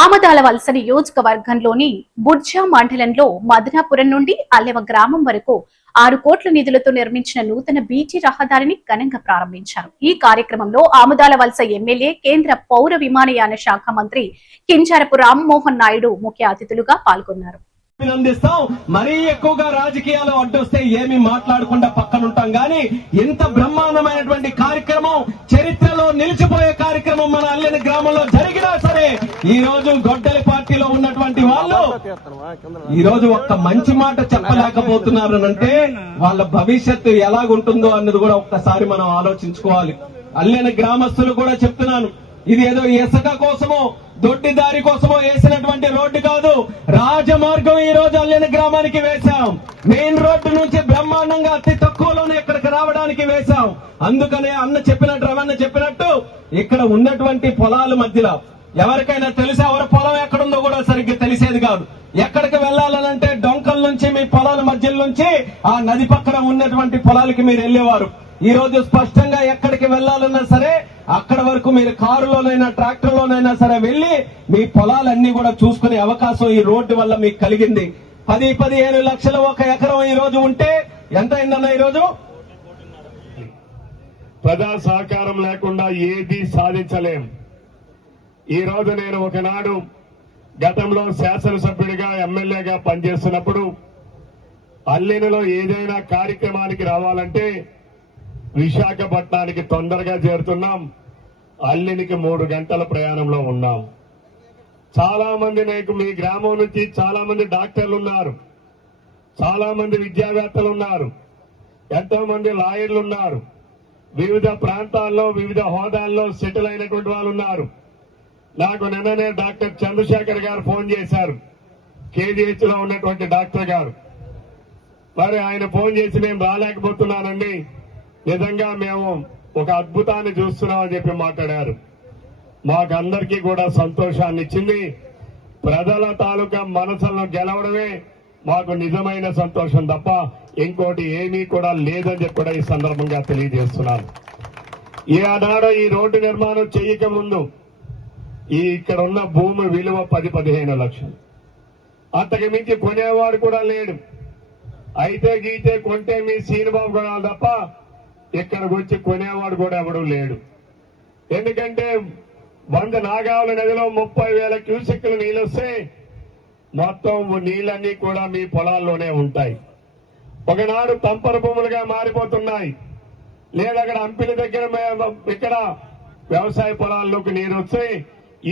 ఆమదాల వలస నియోజకవర్గంలోని బుర్జా మండలంలో మదనాపురం నుండి అల్లెవ గ్రామం వరకు 6 కోట్ల నిధులతో నిర్మించిన నూతన బీటీ రహదారిని ఘనంగా ప్రారంభించారు. ఈ కార్యక్రమంలో ఆమదాల వలస ఎమ్మెల్యే, కేంద్ర పౌర విమానయాన శాఖ మంత్రి కింజారపు రామ్మోహన్ నాయుడు ముఖ్య అతిథులుగా పాల్గొన్నారు. అభినందిస్తాం. మరీ ఎక్కువగా రాజకీయాలు అడ్డొస్తే ఏమి మాట్లాడకుండా పక్కనుంటాం. గాని ఎంత బ్రహ్మాండమైనటువంటి కార్యక్రమం, చరిత్రలో నిలిచిపోయే కార్యక్రమం మన అల్లెన గ్రామంలో జరిగినా సరే ఈ రోజు గొడ్డలి పార్టీలో ఉన్నటువంటి వాళ్ళు ఈ రోజు ఒక్క మంచి మాట చెప్పలేకపోతున్నారనంటే వాళ్ళ భవిష్యత్తు ఎలాగుంటుందో అన్నది కూడా ఒక్కసారి మనం ఆలోచించుకోవాలి. అల్లెన గ్రామస్తులు కూడా చెప్తున్నాను, ఇది ఏదో ఇసుక కోసమో దొడ్డి దారి కోసమో వేసినటువంటి రోడ్డు కాదు, రాజమార్గం ఈ రోజు అల్లెన గ్రామానికి వేశాం. మెయిన్ రోడ్డు నుంచి బ్రహ్మాండంగా అతి తక్కువలోనే ఇక్కడికి రావడానికి వేశాం. అందుకనే రమణ చెప్పినట్టు ఇక్కడ ఉన్నటువంటి పొలాల మధ్యలో ఎవరికైనా తెలిసి ఎవరి పొలం ఎక్కడుందో కూడా సరిగ్గా తెలిసేది కాదు. ఎక్కడికి వెళ్లాలనంటే డొంకల నుంచి మీ పొలాల మధ్యలో నుంచి ఆ నది పక్కన ఉన్నటువంటి పొలాలకి మీరు వెళ్లేవారు. ఈ రోజు స్పష్టంగా ఎక్కడికి వెళ్లాలన్నా సరే అక్కడ వరకు మీరు కారులోనైనా ట్రాక్టర్లోనైనా సరే వెళ్లి మీ పొలాలన్నీ కూడా చూసుకునే అవకాశం ఈ రోడ్డు వల్ల మీకు కలిగింది. 10-15 లక్షలు ఒక ఎకరం ఈ రోజు ఉంటే ఎంత అయిందన్న ఈ రోజు? ప్రజా సహకారం లేకుండా ఏది సాధించలేం. ఈ రోజు నేను ఒకనాడు గతంలో శాసనసభ్యుడిగా, ఎమ్మెల్యేగా పనిచేస్తున్నప్పుడు అల్లెనలో ఏదైనా కార్యక్రమానికి రావాలంటే విశాఖపట్నానికి తొందరగా చేరుతున్నాం, అల్లెనికి 3 గంటల ప్రయాణంలో ఉన్నాం. చాలా మంది మీ గ్రామం నుంచి చాలా మంది డాక్టర్లు ఉన్నారు, చాలా మంది విద్యావేత్తలు ఉన్నారు, ఎంతో మంది లాయర్లు ఉన్నారు, వివిధ ప్రాంతాల్లో వివిధ హోదాల్లో సెటిల్ అయినటువంటి వాళ్ళు ఉన్నారు. నాకు నిన్ననే డాక్టర్ చంద్రశేఖర్ గారు ఫోన్ చేశారు, కేజీహెచ్ లో ఉన్నటువంటి డాక్టర్ గారు. మరి ఆయన ఫోన్ చేసి నేను రాలేకపోతున్నానండి, నిజంగా మేము ఒక అద్భుతాన్ని చూస్తున్నామని చెప్పి మాట్లాడారు. మాకందరికీ కూడా సంతోషాన్ని ఇచ్చింది. ప్రజల తాలూకా మనసులను గెలవడమే మాకు నిజమైన సంతోషం తప్ప ఇంకోటి ఏమీ కూడా లేదని చెప్పి కూడా ఈ సందర్భంగా తెలియజేస్తున్నాను. ఈనాడు ఈ రోడ్డు నిర్మాణం చేయక ముందు ఇక్కడ ఉన్న భూమి విలువ 10-15 లక్షలు, అంతకు మించి కొనేవాడు కూడా లేడు. అయితే గీతే కొంటే మీ శ్రీనిబాబు కొనాలి తప్ప ఇక్కడికి వచ్చి కొనేవాడు కూడా ఎవడూ లేడు. ఎందుకంటే 100 నాగావళి నదిలో 30,000 క్యూసెక్కులు నీళ్ళు వస్తే మొత్తం నీళ్ళన్నీ కూడా మీ పొలాల్లోనే ఉంటాయి. ఒకనాడు తంపర భూములుగా మారిపోతున్నాయి. లేదా అక్కడ అంపిల దగ్గర ఇక్కడ వ్యవసాయ పొలాల్లోకి నీరు వస్తే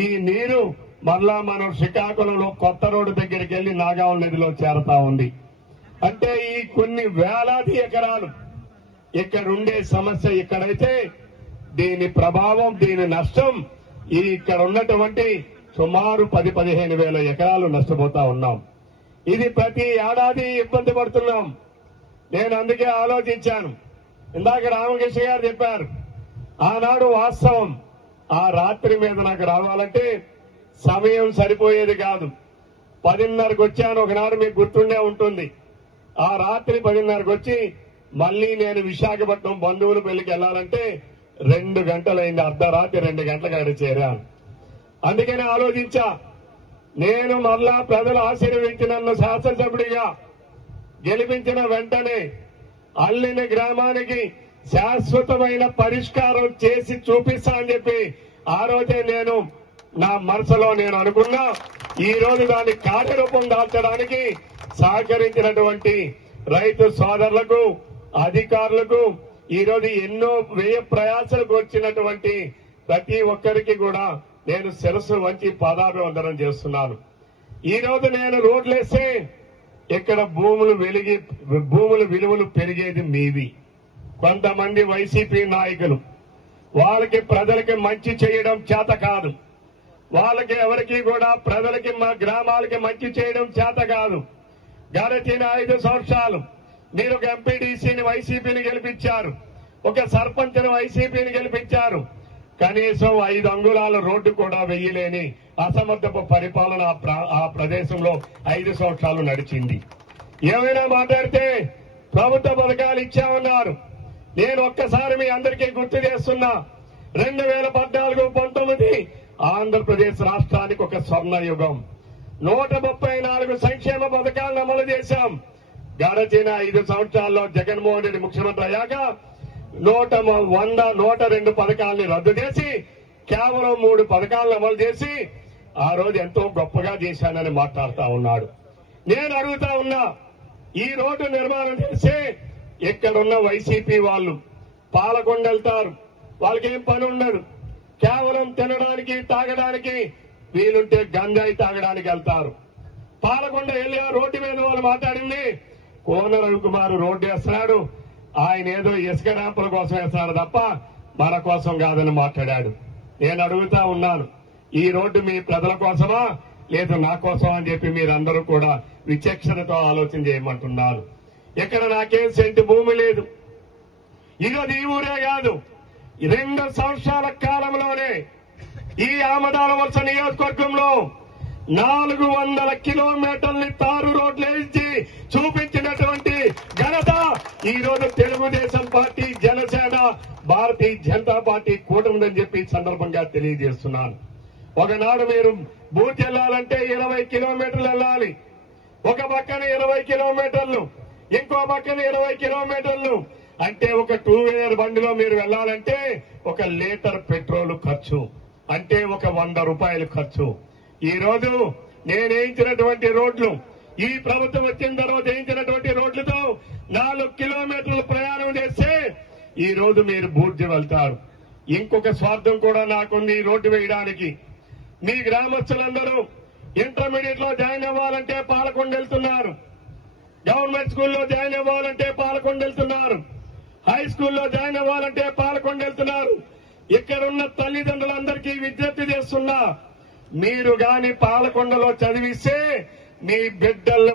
ఈ నీరు మరలా మనం శ్రీకాకుళంలో కొత్త రోడ్డు దగ్గరికి వెళ్లి నాగావళి నదిలో చేరతా ఉంది. అంటే ఈ కొన్ని వేలాది ఎకరాలు ఇక్కడ ఉండే సమస్య ఇక్కడైతే దీని ప్రభావం, దీని నష్టం ఇక్కడ ఉన్నటువంటి సుమారు 10-15 వేల ఎకరాలు నష్టపోతా ఉన్నాం. ఇది ప్రతి ఏడాది ఇబ్బంది పడుతున్నాం. నేను అందుకే ఆలోచించాను. ఇందాక రామకృష్ణ గారు చెప్పారు, ఆనాడు వాస్తవం. ఆ రాత్రి మీద నాకు రావాలంటే సమయం సరిపోయేది కాదు. 10:30కు వచ్చాను. ఒకనాడు మీకు గుర్తుండే ఉంటుంది. ఆ రాత్రి 10:30కు వచ్చి మళ్లీ నేను విశాఖపట్నం బంధువుల పెళ్లికి వెళ్లాలంటే 2 గంటలైంది. అర్ధరాత్రి 2 గంటలకు అక్కడ చేరాను. అందుకని ఆలోచించా, నేను మరలా ప్రజలు ఆశీర్వదించి నన్ను శాసనసభ్యుడిగా గెలిపించిన వెంటనే అల్లెన గ్రామానికి శాశ్వతమైన పరిష్కారం చేసి చూపిస్తా అని చెప్పి ఆ రోజే నేను నా మనసులో నేను అనుకున్నా. ఈ రోజు దాన్ని కార్యరూపం దాల్చడానికి సహకరించినటువంటి రైతు సోదరులకు, అధికారులకు, ఈ రోజు ఎన్నో వ్యయ ప్రయాసాలకు వచ్చినటువంటి ప్రతి ఒక్కరికి కూడా నేను శిరస్సు వంచి పాదాభివందనం చేస్తున్నాను. ఈ రోజు నేను రోడ్లేస్తే ఇక్కడ భూముల విలువలు పెరిగేది మీవి. కొంతమంది వైసీపీ నాయకులు వాళ్ళకి ప్రజలకి మంచి చేయడం చేత కాదు, వాళ్ళకి ఎవరికి కూడా ప్రజలకి, మా గ్రామాలకి మంచి చేయడం చేత కాదు. గడిచిన 5 సంవత్సరాలు మీరు ఒక ఎంపీడీసీని వైసీపీని గెలిపించారు, ఒక సర్పంచ్ను వైసీపీని గెలిపించారు. కనీసం 5 అంగుళాల రోడ్డు కూడా వెయ్యలేని అసమర్థపు పరిపాలన ఆ ప్రదేశంలో 5 సంవత్సరాలు నడిచింది. ఏమైనా మాట్లాడితే ప్రభుత్వ పథకాలు ఇచ్చామన్నారు. నేను ఒక్కసారి మీ అందరికీ గుర్తు చేస్తున్నా, 2014-19 ఆంధ్రప్రదేశ్ రాష్ట్రానికి ఒక స్వర్ణ యుగం. 134 సంక్షేమ పథకాలను అమలు చేశాం. గడచిన 5 సంవత్సరాల్లో జగన్మోహన్ రెడ్డి ముఖ్యమంత్రి అయ్యాక 102 పథకాలని రద్దు చేసి కేవలం 3 పథకాలను అమలు చేసి ఆ రోజు ఎంతో గొప్పగా చేశానని మాట్లాడుతా ఉన్నాడు. నేను అడుగుతా ఉన్నా, ఈ రోడ్డు నిర్మాణం చేస్తే ఇక్కడున్న వైసీపీ వాళ్ళు పాలకొండ వెళ్తారు, వాళ్ళకేం పని ఉండదు, కేవలం తినడానికి తాగడానికి వీలుంటే గంజాయి తాగడానికి వెళ్తారు. పాలకొండ వెళ్ళి ఆ రోడ్డు మీద వాళ్ళు మాట్లాడింది, కోన రవికుమార్ రోడ్డు వేస్తున్నాడు, ఆయన ఏదో ఇసుక ర్యాంపుల కోసం వేస్తున్నాడు తప్ప మన కోసం కాదని మాట్లాడాడు. నేను అడుగుతా ఉన్నాను, ఈ రోడ్డు మీ ప్రజల కోసమా లేదు నా కోసమా అని చెప్పి మీరందరూ కూడా విచక్షణతో ఆలోచన చేయమంటున్నారు. ఇక్కడ నాకేం సెంటు భూమి లేదు. ఈరోజు ఈ ఊరే కాదు, 2 సంవత్సరాల కాలంలోనే ఈ ఆమదాల వలస నియోజకవర్గంలో 400 కిలోమీటర్లు తారు రోడ్లు వేసి చూపించినటువంటి ఘనత ఈ రోజు తెలుగుదేశం పార్టీ, జనసేన, భారతీయ జనతా పార్టీ కూటమిదని చెప్పి ఈ సందర్భంగా తెలియజేస్తున్నాను. ఒకనాడు మీరు బూత్ వెళ్లాలంటే 20 కిలోమీటర్లు వెళ్ళాలి, ఒక పక్కన 20 కిలోమీటర్లు, ఇంకో పక్కన 20 కిలోమీటర్లు. అంటే ఒక 2 వీలర్ బండిలో మీరు వెళ్లాలంటే 1 లీటర్ పెట్రోల్ ఖర్చు, అంటే ఒక 100 రూపాయలు ఖర్చు. ఈ రోజు నేను వేయించినటువంటి రోడ్లు, ఈ ప్రభుత్వం వచ్చిన తర్వాత వేయించినటువంటి రోడ్లతో 4 కిలోమీటర్లు ప్రయాణం చేస్తే ఈ రోజు మీరు బూర్జి వెళ్తారు. ఇంకొక స్వార్థం కూడా నాకుంది ఈ రోడ్డు వేయడానికి. మీ గ్రామస్తులందరూ ఇంటర్మీడియట్ లో జాయిన్ అవ్వాలంటే పాలకొండ వెళ్తున్నారు, గవర్నమెంట్ స్కూల్లో జాయిన్ అవ్వాలంటే పాలకొండ వెళ్తున్నారు, హై స్కూల్లో జాయిన్ అవ్వాలంటే పాలకొండ వెళ్తున్నారు. ఇక్కడున్న తల్లిదండ్రులందరికీ విజ్ఞప్తి చేస్తున్నా, మీరు గాని పాలకొండలో చదివిస్తే మీ బిడ్డలను